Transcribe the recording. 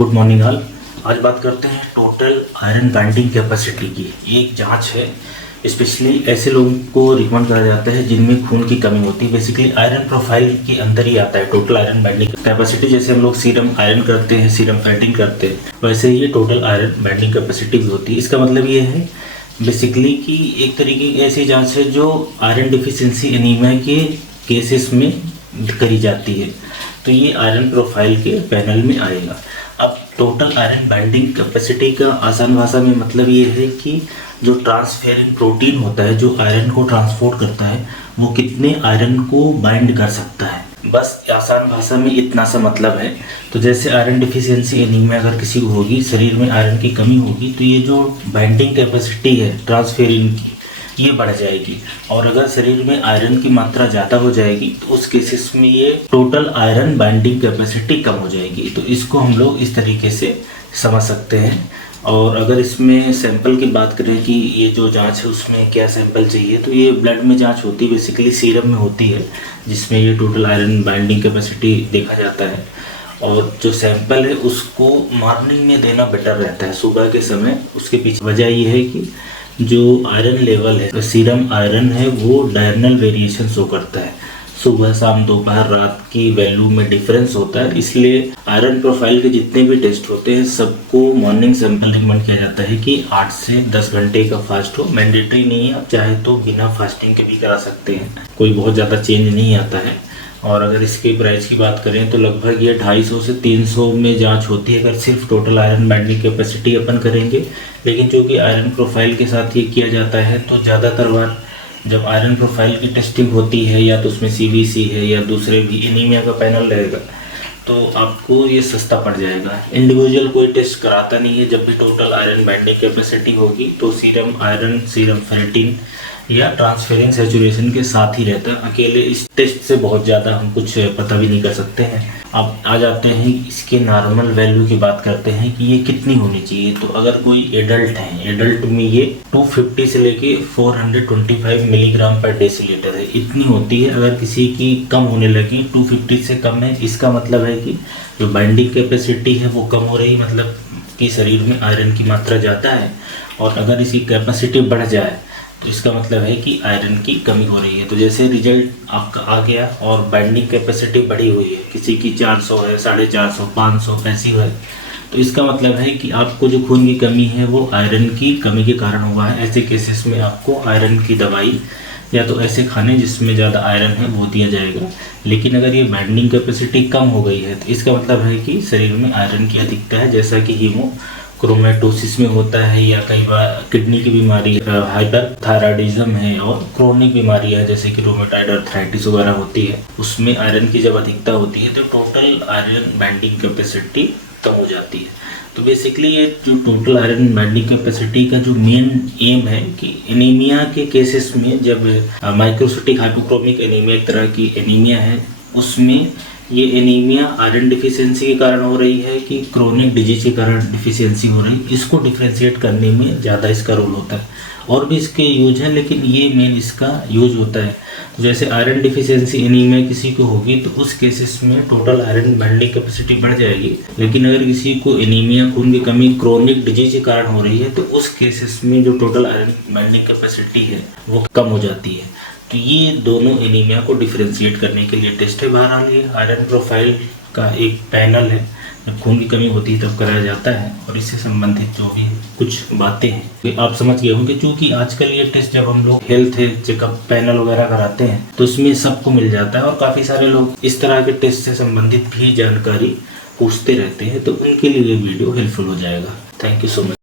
Good morning all. आज बात करते हैं टोटल आयरन बाइंडिंग कैपेसिटी की। ये एक जांच है, स्पेशली ऐसे लोगों को रिकमेंड करा जाता है जिनमें खून की कमी होती है। बेसिकली आयरन प्रोफाइल के अंदर ही आता है टोटल आयरन बाइंडिंग कैपेसिटी। जैसे हम लोग सीरम आयरन करते हैं, सीरम फैटिंग करते हैं, वैसे ही ये टोटल आयरन बाइंडिंग कैपेसिटी भी होती है। इसका मतलब ये है बेसिकली कि एक तरीके की ऐसी जाँच है जो आयरन डिफिशियंसी एनीमिया के केसेस में करी जाती है। तो ये आयरन प्रोफाइल के पैनल में आएगा। अब टोटल आयरन बाइंडिंग कैपेसिटी का आसान भाषा में मतलब ये है कि जो ट्रांसफेरिंग प्रोटीन होता है जो आयरन को ट्रांसपोर्ट करता है वो कितने आयरन को बाइंड कर सकता है। बस आसान भाषा में इतना सा मतलब है। तो जैसे आयरन डिफिशियंसी एनीमिया अगर किसी को होगी, शरीर में आयरन की कमी होगी, तो ये जो बाइंडिंग कैपेसिटी है ट्रांसफेरिन की ये बढ़ जाएगी। और अगर शरीर में आयरन की मात्रा ज़्यादा हो जाएगी तो उस केसेस में ये टोटल आयरन बाइंडिंग कैपेसिटी कम हो जाएगी। तो इसको हम लोग इस तरीके से समझ सकते हैं। और अगर इसमें सैंपल की बात करें कि ये जो जांच है उसमें क्या सैंपल चाहिए, तो ये ब्लड में जांच होती है, बेसिकली सीरम में होती है, जिसमें ये टोटल आयरन बाइंडिंग कैपेसिटी देखा जाता है। और जो सैंपल है उसको मॉर्निंग में देना बेटर रहता है, सुबह के समय। उसके पीछे वजह ये है कि जो आयरन लेवल है, सीरम आयरन है, वो डायरनल वेरिएशन शो करता है। सुबह शाम दोपहर रात की वैल्यू में डिफरेंस होता है। इसलिए आयरन प्रोफाइल के जितने भी टेस्ट होते हैं सबको मॉर्निंग सैंपल रिकमेंड किया जाता है कि 8 से 10 घंटे का फास्ट हो। मैंडेटरी नहीं है, आप चाहे तो बिना फास्टिंग के भी करा सकते हैं, कोई बहुत ज़्यादा चेंज नहीं आता है। और अगर इसके प्राइस की बात करें तो लगभग ये 250 से 300 में जांच होती है अगर सिर्फ टोटल आयरन बाइंडिंग कैपेसिटी अपन करेंगे। लेकिन चूँकि आयरन प्रोफाइल के साथ ये किया जाता है तो ज़्यादातर बार जब आयरन प्रोफाइल की टेस्टिंग होती है या तो उसमें CBC है या दूसरे भी एनीमिया का पैनल रहेगा तो आपको ये सस्ता पड़ जाएगा। इंडिविजुअल कोई टेस्ट कराता नहीं है। जब भी टोटल आयरन बाइंडिंग कैपेसिटी होगी तो सीरम आयरन, सीरम फेरेटिन या ट्रांसफेरिन सैचुरेशन के साथ ही रहता है। अकेले इस टेस्ट से बहुत ज़्यादा हम कुछ पता भी नहीं कर सकते हैं। अब आ जाते हैं इसके नॉर्मल वैल्यू की बात करते हैं कि ये कितनी होनी चाहिए। तो अगर कोई एडल्ट है, एडल्ट में ये 250 से लेके 425 मिलीग्राम पर डेसीलीटर है, इतनी होती है। अगर किसी की कम होने लगी, 250 से कम है, इसका मतलब है कि जो बाइंडिंग कैपेसिटी है वो कम हो रही, मतलब कि शरीर में आयरन की मात्रा ज़्यादा है। और अगर इसकी कैपेसिटी बढ़ जाए तो इसका मतलब है कि आयरन की कमी हो रही है। तो जैसे रिजल्ट आपका आ गया और बाइंडिंग कैपेसिटी बढ़ी हुई है, किसी की 400 है, 450, 500 ऐसी है, तो इसका मतलब है कि आपको जो खून की कमी है वो आयरन की कमी के कारण हुआ है। ऐसे केसेस में आपको आयरन की दवाई या तो ऐसे खाने जिसमें ज़्यादा आयरन है वो दिया जाएगा। लेकिन अगर ये बाइंडिंग कैपेसिटी कम हो गई है तो इसका मतलब है कि शरीर में आयरन की अधिकता है, जैसा कि हीमोक्रोमेटोसिस में होता है, या कई बार किडनी की बीमारी, हाइपरथायराइडिज्म है, और क्रोनिक बीमारियां जैसे कि रूमेटॉइड आर्थराइटिस वगैरह होती है, उसमें आयरन की जब अधिकता होती है तो टोटल आयरन बाइंडिंग कैपेसिटी कम हो जाती है। तो बेसिकली ये जो टोटल आयरन बाइंडिंग कैपेसिटी का जो मेन एम है कि एनीमिया के केसेस में, जब माइक्रोसिटिक हाइपोक्रोमिक एनीमिया एक तरह की एनीमिया है, उसमें ये एनीमिया आयरन डिफिशियंसी के कारण हो रही है कि क्रोनिक डिजीज के कारण डिफिशियंसी हो रही है, इसको डिफ्रेंशिएट करने में ज़्यादा इसका रोल होता है। और भी इसके यूज है लेकिन ये मेन इसका यूज होता है। जैसे आयरन डिफिशियंसी एनीमिया किसी को होगी तो उस केसेस में टोटल आयरन बाइंडिंग कैपेसिटी बढ़ जाएगी। लेकिन अगर किसी को एनीमिया, खून की कमी क्रोनिक डिजीज के कारण हो रही है तो उस केसेस में जो टोटल आयरन बाइंडिंग कैपेसिटी है वो कम हो जाती है। तो ये दोनों एनीमिया को डिफ्रेंशिएट करने के लिए टेस्ट है। बहरहाल ये आयरन प्रोफाइल का एक पैनल है, जब खून की कमी होती है तब कराया जाता है। और इससे संबंधित जो भी कुछ बातें हैं आप समझ गए होंगे, क्योंकि आजकल ये टेस्ट जब हम लोग हेल्थ चेकअप पैनल वगैरह कराते हैं तो इसमें सबको मिल जाता है। और काफ़ी सारे लोग इस तरह के टेस्ट से संबंधित भी जानकारी पूछते रहते हैं, तो उनके लिए ये वीडियो हेल्पफुल हो जाएगा। Thank you so much.